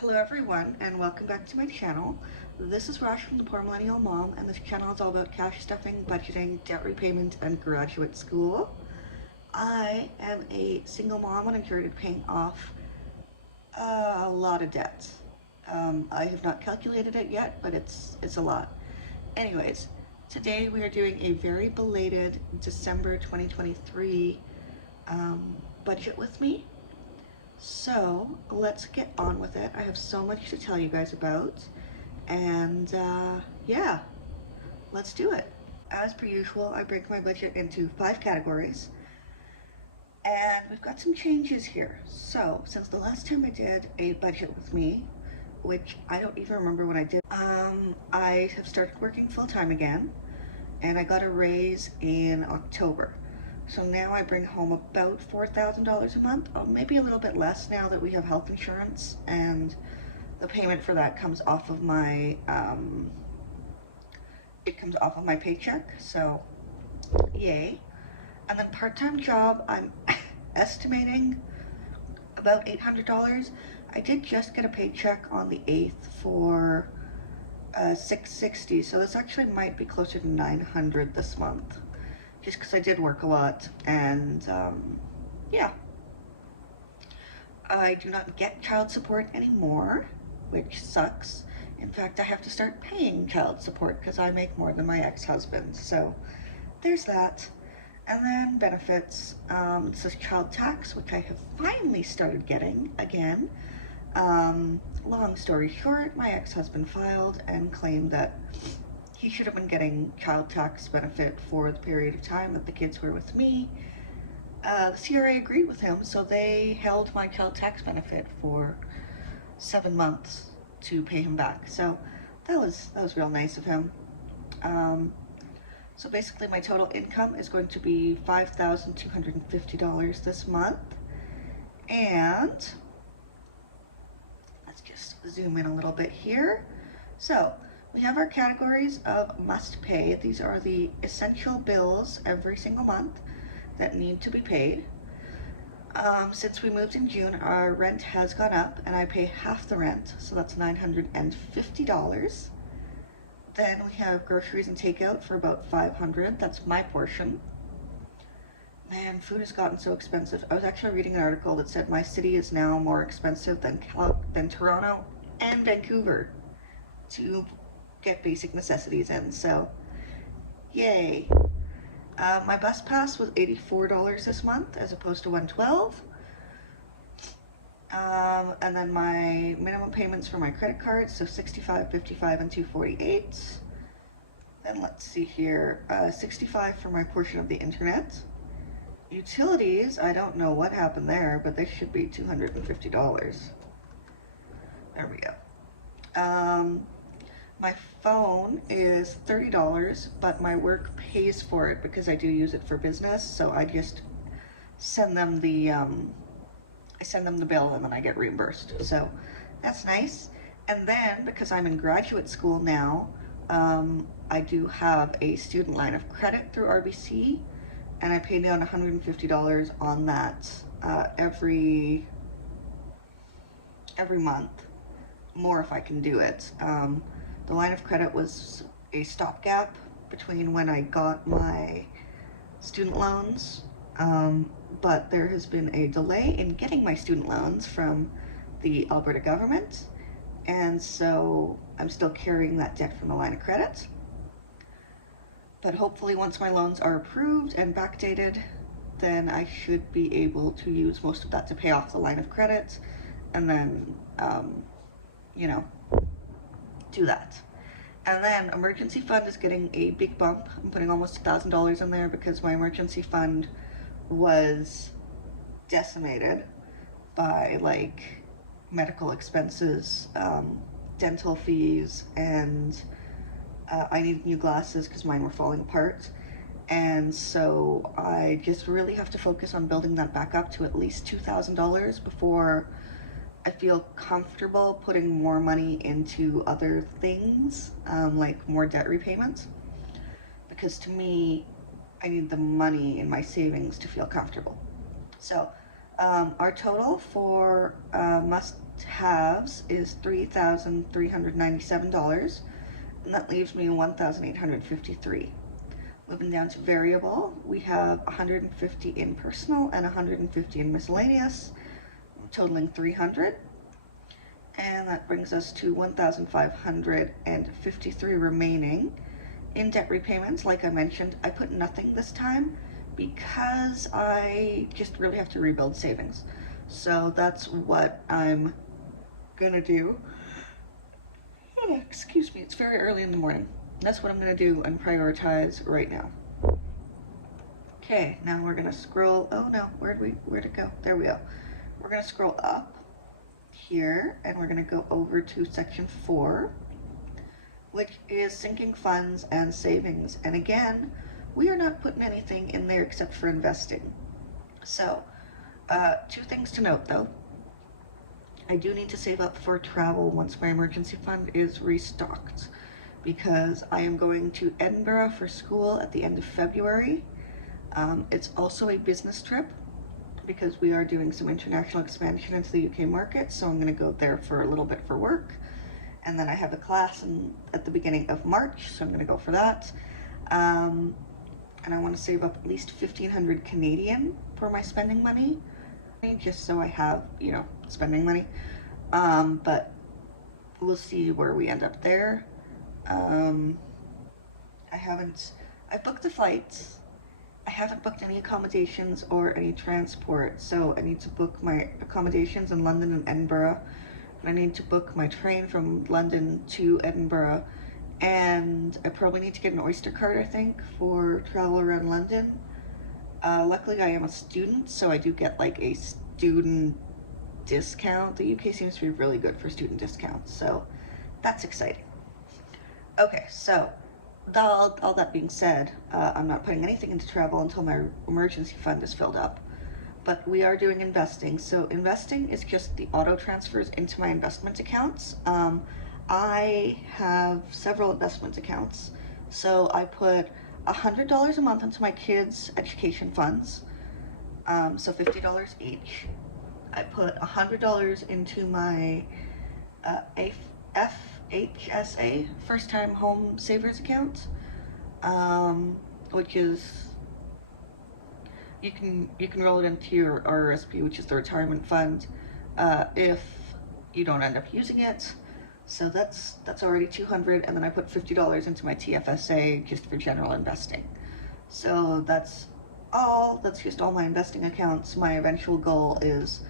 Hello everyone and welcome back to my channel. This is Rosh from the Poor Millennial Mom, and this channel is all about cash stuffing, budgeting, debt repayment, and graduate school. I am a single mom on a journey to paying off a lot of debt. I have not calculated it yet, but it's a lot. Anyways, today we are doing a very belated December 2023 budget with me. So let's get on with it. I have so much to tell you guys about, and yeah, let's do it. As per usual, I break my budget into 5 categories, and we've got some changes here. So since the last time I did a budget with me, which I don't even remember when I did, I have started working full-time again, and I got a raise in October. So now I bring home about $4,000 a month, or maybe a little bit less now that we have health insurance, and the payment for that comes off of my paycheck. So yay. And then part-time job, I'm estimating about $800. I did just get a paycheck on the 8th for $660, so this actually might be closer to $900 this month, just because I did work a lot. And yeah, I do not get child support anymore, which sucks. In fact, I have to start paying child support because I make more than my ex-husband, so there's that. And then benefits, it says child tax, which I have finally started getting again. Long story short, my ex-husband filed and claimed that he should have been getting child tax benefit for the period of time that the kids were with me. The CRA agreed with him, so they held my child tax benefit for 7 months to pay him back. So that was real nice of him. So basically my total income is going to be $5,250 this month. And let's just zoom in a little bit here. So we have our categories of must pay. These are the essential bills every single month that need to be paid. Since we moved in June, our rent has gone up and I pay half the rent, so that's $950. Then we have groceries and takeout for about $500. That's my portion. Man, food has gotten so expensive. I was actually reading an article that said my city is now more expensive than Toronto and Vancouver to get basic necessities in, so yay. My bus pass was $84 this month as opposed to $112. And then my minimum payments for my credit cards, so $65, $55, and $248. Then let's see here, $65 for my portion of the internet. Utilities, I don't know what happened there, but they should be $250. There we go. My phone is $30, but my work pays for it because I do use it for business, so I just send them the bill and then I get reimbursed. So that's nice. And then because I'm in graduate school now, I do have a student line of credit through RBC, and I pay down $150 on that every month, more if I can do it. The line of credit was a stopgap between when I got my student loans, but there has been a delay in getting my student loans from the Alberta government, and so I'm still carrying that debt from the line of credit. But hopefully once my loans are approved and backdated, then I should be able to use most of that to pay off the line of credit, and then do that. And then emergency fund is getting a big bump. I'm putting almost $1,000 in there because my emergency fund was decimated by like medical expenses, dental fees, and I needed new glasses because mine were falling apart. And so I just really have to focus on building that back up to at least $2,000 before I feel comfortable putting more money into other things, like more debt repayments, because to me, I need the money in my savings to feel comfortable. So our total for must halves is $3,397, and that leaves me $1,853. Moving down to variable, we have 150 in personal and 150 in miscellaneous, totaling 300. And that brings us to 1,553 remaining. In debt repayments, like I mentioned, I put nothing this time because I just really have to rebuild savings. So that's what I'm gonna do. Oh, excuse me, it's very early in the morning. That's what I'm gonna do and prioritize right now. Okay, now we're gonna scroll. Oh no, where'd it go? There we go. We're gonna scroll up here and we're gonna go over to section 4, which is sinking funds and savings. And again, we are not putting anything in there except for investing. So, 2 things to note though. I do need to save up for travel once my emergency fund is restocked, because I am going to Edinburgh for school at the end of February. It's also a business trip because we are doing some international expansion into the UK market, so I'm going to go there for a little bit for work. And then I have a class at the beginning of March, so I'm going to go for that. And I want to save up at least 1,500 Canadian for my spending money, just so I have, spending money. But we'll see where we end up there. I booked the flights. I haven't booked any accommodations or any transport, so I need to book my accommodations in London and Edinburgh, and I need to book my train from London to Edinburgh, and I probably need to get an Oyster card, I think, for travel around London. Luckily I am a student, so I do get like a student discount. The UK seems to be really good for student discounts, so that's exciting. Okay, so all that being said, I'm not putting anything into travel until my emergency fund is filled up, but we are doing investing. So investing is just the auto transfers into my investment accounts. I have several investment accounts, so I put $100 a month into my kids' education funds, so $50 each. I put $100 into my FHSA, First Time Home Savers account, which is, you can roll it into your RRSP, which is the retirement fund, if you don't end up using it. So that's already $200, and then I put $50 into my TFSA just for general investing. So that's just all my investing accounts. My eventual goal is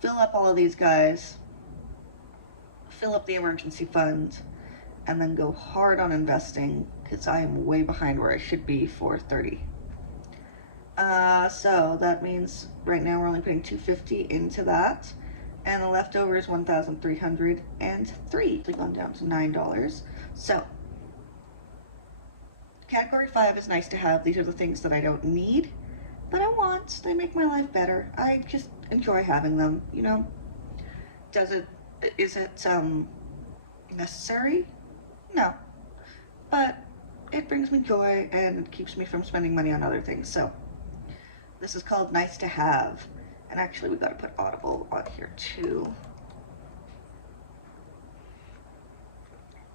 fill up all of these guys, fill up the emergency fund, and then go hard on investing, because I am way behind where I should be for 30. So that means right now we're only putting $250 into that, and the leftover is $1,303. It's gone down to $9. So category 5 is nice to have. These are the things that I don't need, but I want. They make my life better. I just enjoy having them, Is it necessary? No, but it brings me joy and it keeps me from spending money on other things. So this is called nice to have. And actually we gotta put Audible on here too.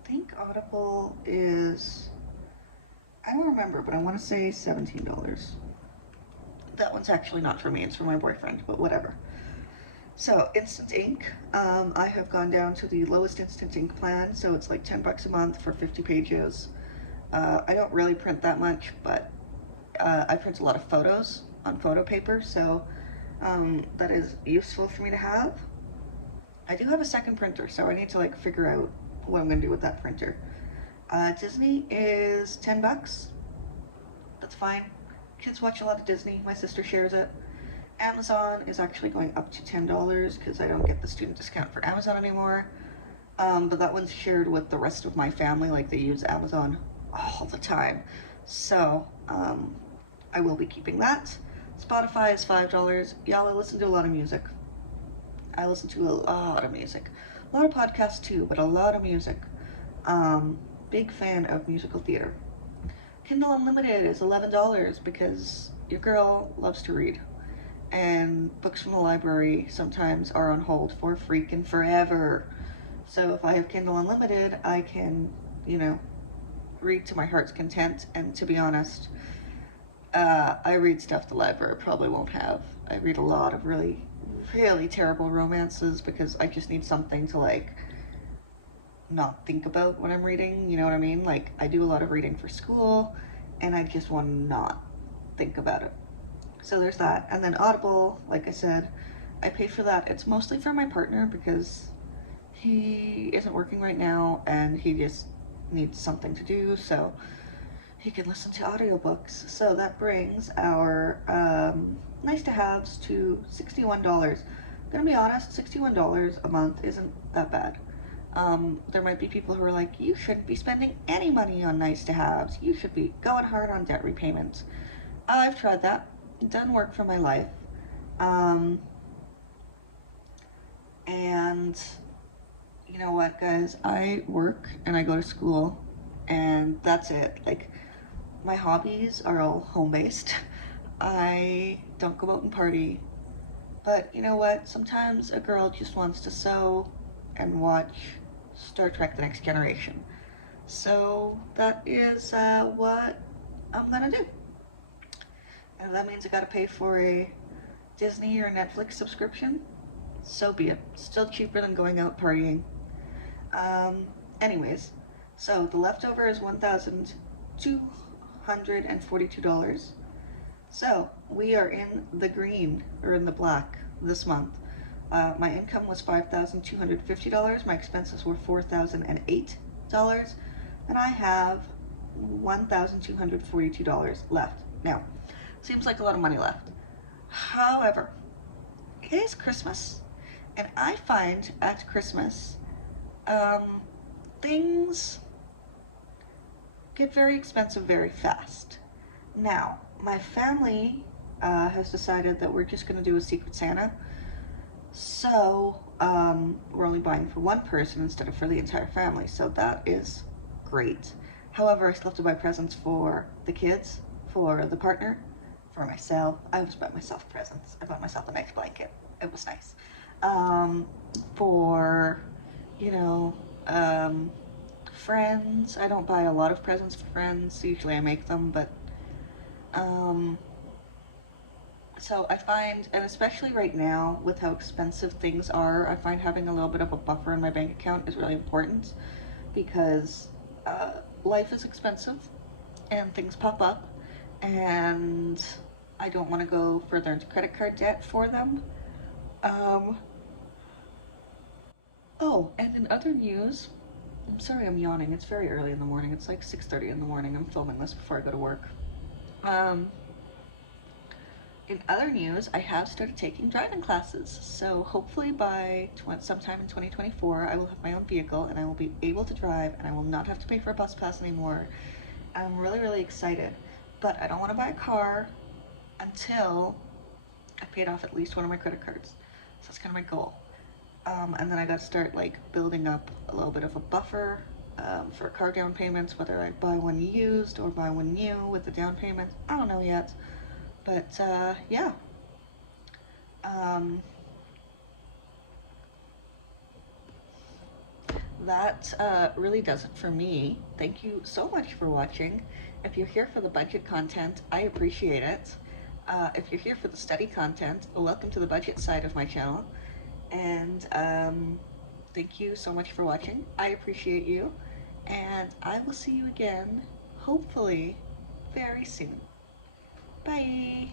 I think Audible is, I don't remember, but I want to say $17. That one's actually not for me, it's for my boyfriend, but whatever. So Instant Ink, I have gone down to the lowest Instant Ink plan, so it's like $10 a month for 50 pages. I don't really print that much, but I print a lot of photos on photo paper, so that is useful for me to have. I do have a second printer, so I need to figure out what I'm gonna do with that printer. Disney is $10. That's fine. Kids watch a lot of Disney. My sister shares it. Amazon is actually going up to $10 because I don't get the student discount for Amazon anymore. But that one's shared with the rest of my family, they use Amazon all the time. So I will be keeping that. Spotify is $5. Y'all, I listen to a lot of music. A lot of podcasts too, but a lot of music. Big fan of musical theater. Kindle Unlimited is $11 because your girl loves to read. and books from the library sometimes are on hold for freaking forever. So if I have Kindle Unlimited, I can, you know, read to my heart's content. And to be honest, I read stuff the library probably won't have. I read a lot of really, really terrible romances because I just need something to like not think about when I'm reading. You know what I mean? Like I do a lot of reading for school, and I just want to not think about it. So there's that. And then Audible, like I said, I pay for that. It's mostly for my partner because he isn't working right now and he just needs something to do, so he can listen to audiobooks. So that brings our nice to haves to $61. I'm gonna be honest, $61 a month isn't that bad. There might be people who are like, you shouldn't be spending any money on nice to haves. You should be going hard on debt repayment. I've tried that. It doesn't work for my life. Um, and you know what, guys? I work and I go to school, and that's it. Like, my hobbies are all home based. I don't go out and party. But you know what? Sometimes a girl just wants to sew and watch Star Trek The Next Generation. So that is what I'm gonna do. And if that means I gotta pay for a Disney or Netflix subscription, so be it. Still cheaper than going out partying. Um, anyways, so the leftover is $1,242. So we are in the green, or in the black, this month. My income was $5,250. My expenses were $4,008, and I have $1,242 left. Now, seems like a lot of money left. However, it is Christmas, and I find at Christmas, um, things get very expensive very fast. Now, my family has decided that we're just going to do a Secret Santa. So, we're only buying for one person instead of for the entire family. So that is great. However, I still have to buy presents for the kids, for the partner, for myself. I always buy myself presents. I bought myself a nice blanket. It was nice. For, you know, friends. I don't buy a lot of presents for friends. Usually I make them, but um, so I find, and especially right now with how expensive things are, I find having a little bit of a buffer in my bank account is really important because life is expensive and things pop up, and I don't want to go further into credit card debt for them. Um, oh, and in other news, I'm sorry I'm yawning. It's very early in the morning. It's like 6:30 in the morning. I'm filming this before I go to work. Um, in other news, I have started taking driving classes. So hopefully by sometime in 2024, I will have my own vehicle and I will be able to drive and I will not have to pay for a bus pass anymore. I'm really, really excited. But I don't want to buy a car until I've paid off at least one of my credit cards. So that's kind of my goal. And then I got to start like building up a little bit of a buffer for car down payments, whether I buy one used or buy one new with the down payment. I don't know yet. But yeah. Um, that really does it for me. Thank you so much for watching. If you're here for the budget content, I appreciate it. If you're here for the study content, welcome to the budget side of my channel. And thank you so much for watching. I appreciate you. And I will see you again, hopefully, very soon. Bye!